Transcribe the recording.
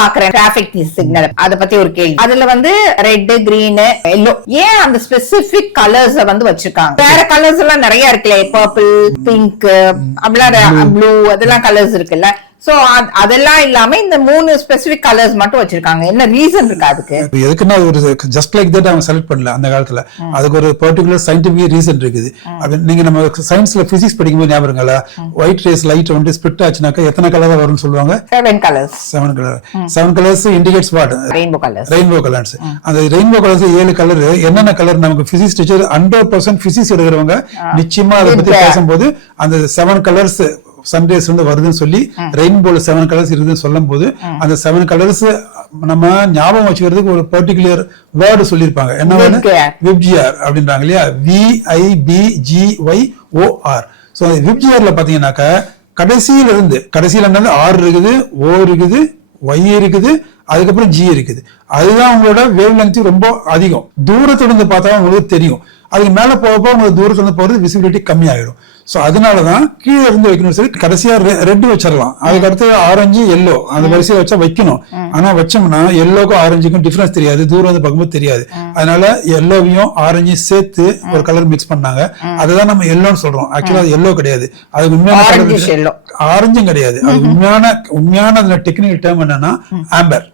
பாக்குறேன் traffic signal அத பத்தி ஒரு கேள்வி. அதுல வந்து ரெட், கிரீன், எல்லோ, ஏன் அந்த ஸ்பெசிபிக் கலர்ஸ் வந்து வச்சிருக்காங்க? வேற கலர்ஸ் எல்லாம் நிறைய இருக்குல்ல, பர்பிள், பிங்க், அப்படிலாம் ப்ளூ, அதெல்லாம் கலர்ஸ் இருக்குல்ல. சோ அதெல்லாம் இல்லாம இந்த 3 ஸ்பெசிபிக் கலர்ஸ் மட்டும் வச்சிருக்காங்க. என்ன ரீசன் இருக்கு அதுக்கு? எதுக்குன்னா ஒரு ஜஸ்ட் லைக் தட் அவங்க செலக்ட் பண்ணல அந்த காலத்துல. அதுக்கு ஒரு பர்டிகுலர் சயின்டிபிக் ரீசன் இருக்குது. நீங்க நம்ம சயின்ஸ்ல பிசிக்ஸ் படிக்கும்போது ஞாபகம் இருக்குங்களா, ஒயிட் ரேஸ் லைட் வந்து ஸ்பிளிட் ஆச்சுனாக்கா எத்தனை கலர் வரும்னு சொல்லுவாங்க? 7 colours. 7 colours indicates what? Rainbow colours. Rainbow colours. அந்த ரெயின்போ கலர்ஸ் 7 கலர். என்னென்ன கலர் நமக்கு பிசிக்ஸ் டீச்சர் 100% பிசிக்ஸ் எடுக்கிறவங்க நிச்சயமா அதை பத்தி பேசும்போது அந்த 7 கலர்ஸ் சன்ரேஸ் வந்து வருதுன்னு சொல்லி ரெயின்போல 7 கலர்ஸ் இருக்குதுன்னு சொல்லும் போது அந்த 7 கலர்ஸ் நம்ம ஞாபகம் வச்சுக்கிறதுக்கு ஒரு பர்டிகுலர் வேர்டு சொல்லியிருப்பாங்க. என்ன விப்ஜிஆர் அப்படின்றாங்க இல்லையா, VIBGYOR. ஸோ விப்ஜிஆர்ல பாத்தீங்கன்னாக்கா கடைசியில என்னது R இருக்குது, O இருக்குது, Y இருக்குது, அதுக்கப்புறம் G இருக்குது. அதுதான் உங்களோட வேவ் லென்த் ரொம்ப அதிகம். தூரத்திலிருந்து பார்த்தா உங்களுக்கு தெரியும். அதுக்கு மேல போக உங்களுக்கு தூரத்துல போறது விசிபிலிட்டி கம்மி ஆயிடும். சோ அதனாலதான் கீழே இருந்து வைக்கணும். சரி, கடைசியா ரெட் வச்சிடலாம், அதுக்கு அடுத்து ஆரஞ்சு, எல்லோ அந்த வரிசையை வச்சா வைக்கணும். ஆனா வச்சோம்னா எல்லோக்கும் ஆரஞ்சுக்கும் டிஃபரன்ஸ் தெரியாது, தூரம் வந்து பார்க்கும்போது தெரியாது. அதனால எல்லோவையும் ஆரஞ்சையும் சேர்த்து ஒரு கலர் மிக்ஸ் பண்ணாங்க. அதுதான் நம்ம எல்லோன்னு சொல்றோம். ஆக்சுவலா அது எல்லோ கிடையாது, அது உண்மையான கலர். ஆரஞ்சும் கிடையாது, அது உண்மையான டெக்னிக்கல் டேர்ம் என்னன்னா ஆம்பர்.